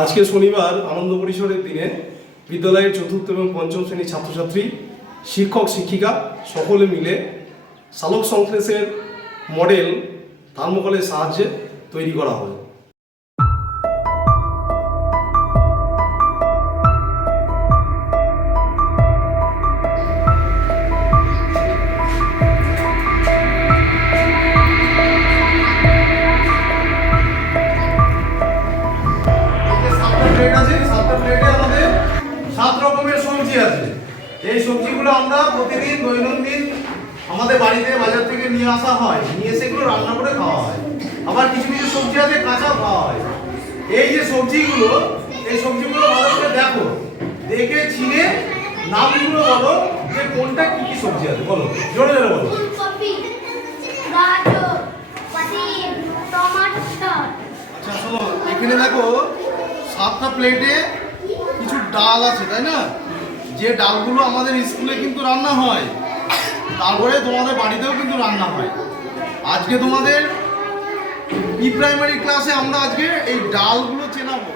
আজকে শনিবার আনন্দ পরিসরের দিনে বিদ্যালয়ের চতুর্থ এবং পঞ্চম শ্রেণীর ছাত্রছাত্রী, শিক্ষক শিক্ষিকা সকলে মিলে সালোক সংশ্লেষের মডেল থার্মোকলের সাহায্যে তৈরি করা হয়। সাত রকমের সবজি আছে। এই সবজিগুলো আমরা প্রতিদিন দৈনন্দিন আমাদের বাড়িতে বাজার থেকে নিয়ে আসা হয়, নিয়ে সেগুলো রান্না করে খাওয়া হয়। আবার কিছু কিছু সবজি আছে কাঁচাও খাওয়া হয়। এই যে সবজিগুলো, এই সবজিগুলো ভালো করে দেখো, দেখে চিনে নামগুলো বলো যে কোনটা কি কি সবজি আছে। বলো, জোরে জোরে বলো। আচ্ছা শোনো, এখানে দেখো 7টা প্লেটে কিছু ডাল আছে, তাই না? যে ডালগুলো আমাদের স্কুলে কিন্তু রান্না হয়, তারপরে তোমাদের বাড়িতেও কিন্তু রান্না হয়। আজকে তোমাদের প্রি প্রাইমারি ক্লাসে আমরা আজকে এই ডালগুলো চেনাবো।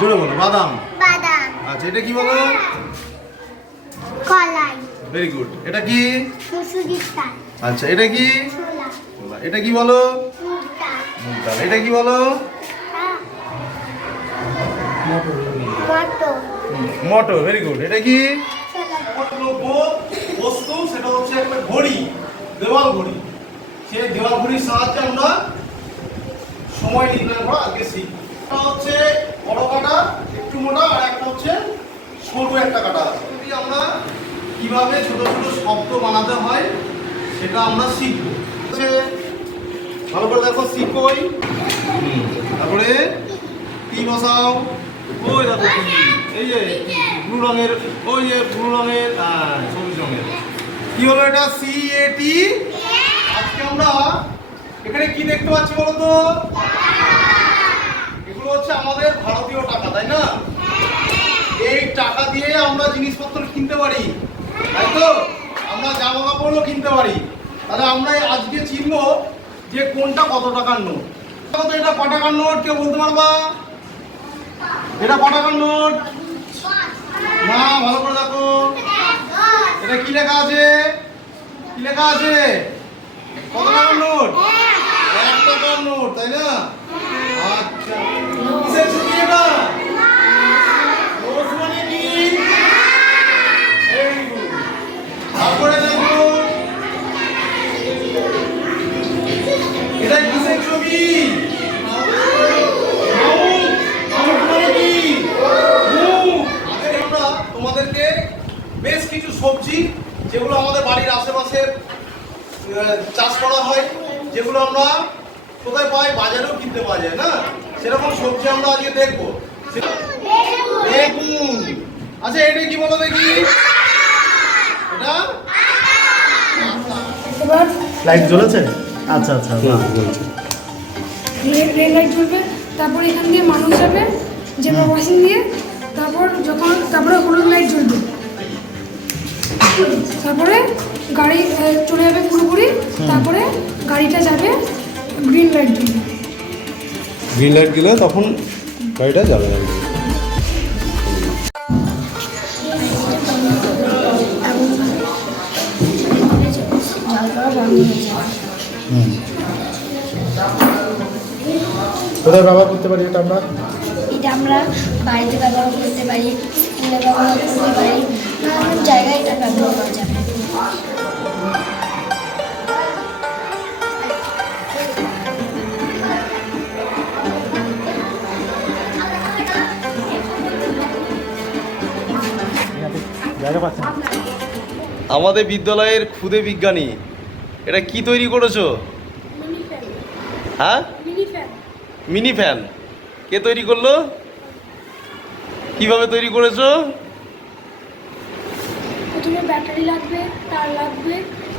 জোরে বলো। বাদাম। আচ্ছা, এটা কি বলো? কলাই। Very good. এটা কি? মুসুরির ডাল। আচ্ছা, এটা কি? ছোলা। এটা কি বলো? মুগ ডাল। এটা কি বলো? মটর। Very good. এটা কি? বস্তু, সেটা হচ্ছে একটা ঘড়ি, দেওয়াল ঘড়ি। সেই দেওয়াল ঘড়ির সাহায্যে আমরা সময় নির্ণয় করা আগে শিখব। একটা হচ্ছে বড় কাটা, একটু মোটা, আর একটা হচ্ছে সরু একটা কাটা আছে। আমরা কিভাবে ছোট ছোট শব্দ বানাতে হয় সেটা আমরা শিখব। ভালো করে দেখো, শিখই, তারপরে কি বসাও, ওই দেখো এই যে ব্লু রঙের, ওই যে ব্লু রঙের, সবুজ রঙের। কি হলো এটা? CAT। আজকে আমরা এখানে কি দেখতে পাচ্ছি বলো তো? এগুলো হচ্ছে আমাদের ভারতীয় টাকা, তাই না? এই টাকা দিয়ে আমরা জিনিসপত্র কিনতে পারি, তাই তো? আমরা জামা কাপড়ও কিনতে পারি। তাহলে আমরা আজকে চিনবো যে কোনটা কত টাকার নোট। এটা ক টাকার নোট, কেউ বলতে পারবা? এটা ক টাকার নোট? না, ভালো করে দেখো। এটা কি লেখা আছে? কি লেখা আছে? কত টাকার নোট? 1 টাকার নোট, তাই না? আচ্ছা, কিসের ছবি এটা? রোজ মানে কি? তারপরে দেখো, এটা কিসের ছবি? তোমাদেরকে বেশ কিছু সবজি, যেগুলো আমাদের বাড়ির আশেপাশে চাষ করা হয়, যেগুলো আমরা কোথায় পাই, বাজারেও কিনতে পাওয়া যায়, না? সেরকম সবজি আমরা আজকে দেখবো। বেগুন। আচ্ছা, এটা কি বলো দেখি? এটা লাইট জ্বলেছে? আচ্ছা আচ্ছা, জ্বলছে। রেড লাইট জ্বলবে, তারপর এখান দিয়ে মানুষ যাবে যে ওয়াশিং দিয়ে, তারপরে হলুদ লাইট জ্বলবে, তারপরে গাড়ি চলে যাবে পুরোপুরি, তারপরে গাড়িটা যাবে, গ্রিন লাইট জ্বলবে। গ্রিন লাইট গেলে তখন গাড়িটা যাবে। কোথায় ব্যবহার করতে পারি এটা আমরা? এটা আমরা বাড়িতে ব্যবহার করতে পারি, স্কুলে ব্যবহার করতে পারি, নানান জায়গায় এটা ব্যবহার করা যাবে। আমাদের বিদ্যালয়ের ক্ষুদে বিজ্ঞানী, এটা কি তৈরি করেছো? হ্যাঁ, মিনি ফ্যান। কে তৈরি করলো? কিভাবে তৈরি করেছো? প্রথমে ব্যাটারি লাগবে, তার লাগবে,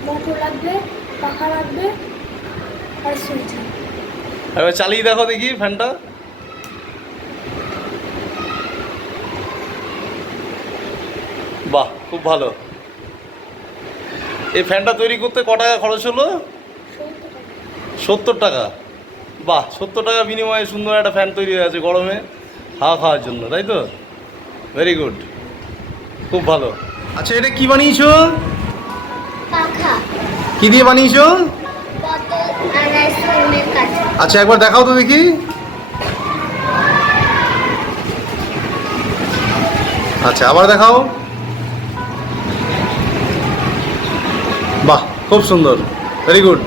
মোটর লাগবে, পাখা লাগবে, আর সুইচ। এবার চালিয়ে দেখো দেখি ফ্যানটা। বাহ, খুব ভালো। এই ফ্যানটা তৈরি করতে ক টাকা খরচ হলো? 70 টাকা। বাহ, 70 টাকা বিনিময়ে সুন্দর একটা ফ্যান তৈরি হয়ে আছে গরমে হাওয়া খাওয়ার জন্য, তাই তো? ভেরি গুড, খুব ভালো। আচ্ছা, এটা কি বানিয়েছো? পাখা কি দিয়ে বানিয়েছো? বোতল আর আইসক্রিমের কাছে। আচ্ছা, একবার দেখাও তো দেখি। আচ্ছা, আবার দেখাও। বাহ, খুব সুন্দর, ভেরি গুড।